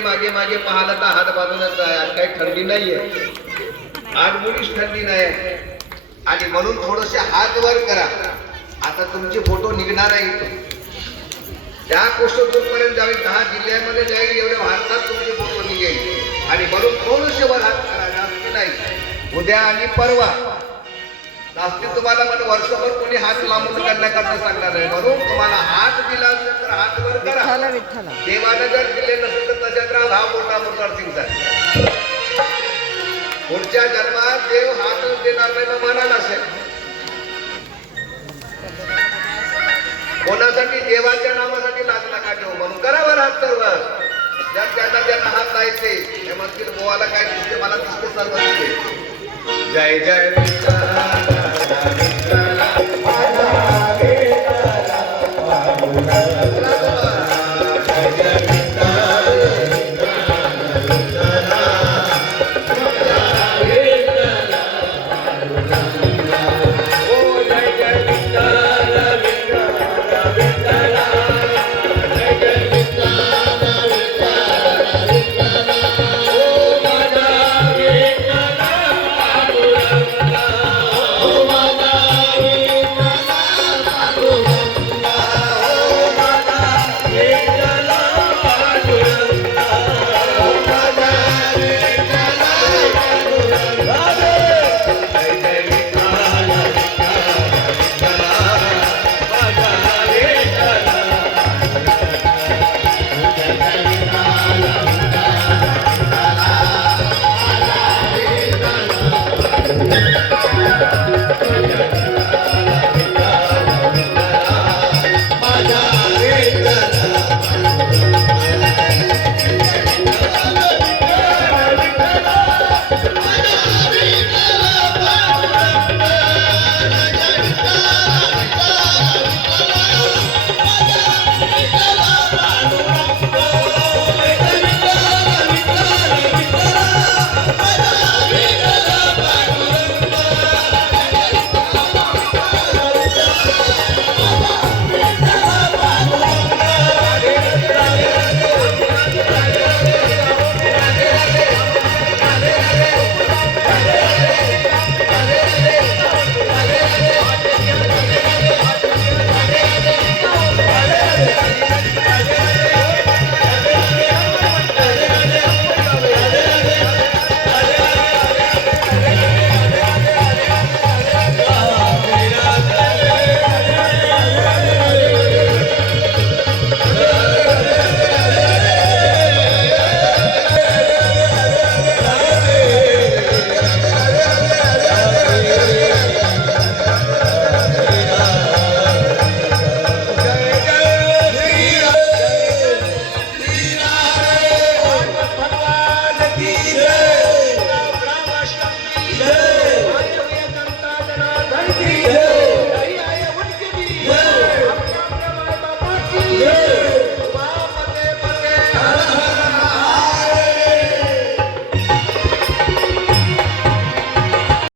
मागे मागे पाहिलं तर हात बाजूनच आहे. आज काही थंडी नाहीये, आज मुळीच थंडी नाही. आणि म्हणून थोडेसे हात वर करा. आता तुमचे फोटो निघणार आहे. त्या कोष्टपूरपर्यंत जावी, 10 जिल्ह्यामध्ये जाईल, एवढ्या भारतात तुमचे फोटो निघेल. आणि म्हणून थोडेसे वर हात करा, जास्त नाही. उद्या आणि परवा जास्ती तुम्हाला म्हणजे वर्षभर कोणी हात लांबून करण्याकरता सांगणार आहे. म्हणून तुम्हाला हात दिला असेल तर हात वर करा. देवानं जर दिले नसेल तर त्याच्यात राहा. हा मोठा मोठा सिंगचा पुढच्या जन्मात देव हात देणार नाही म्हणाला असेल. कोणासाठी? देवाच्या नामासाठी लाज नका ठेवू. म्हणून करा वर हात सर्व. जर ज्यांना हात द्यायचे हे म्हणतील गोवाला काय दिसते, मला दिसते सर्व दिसते. जय जय विठ्ठल.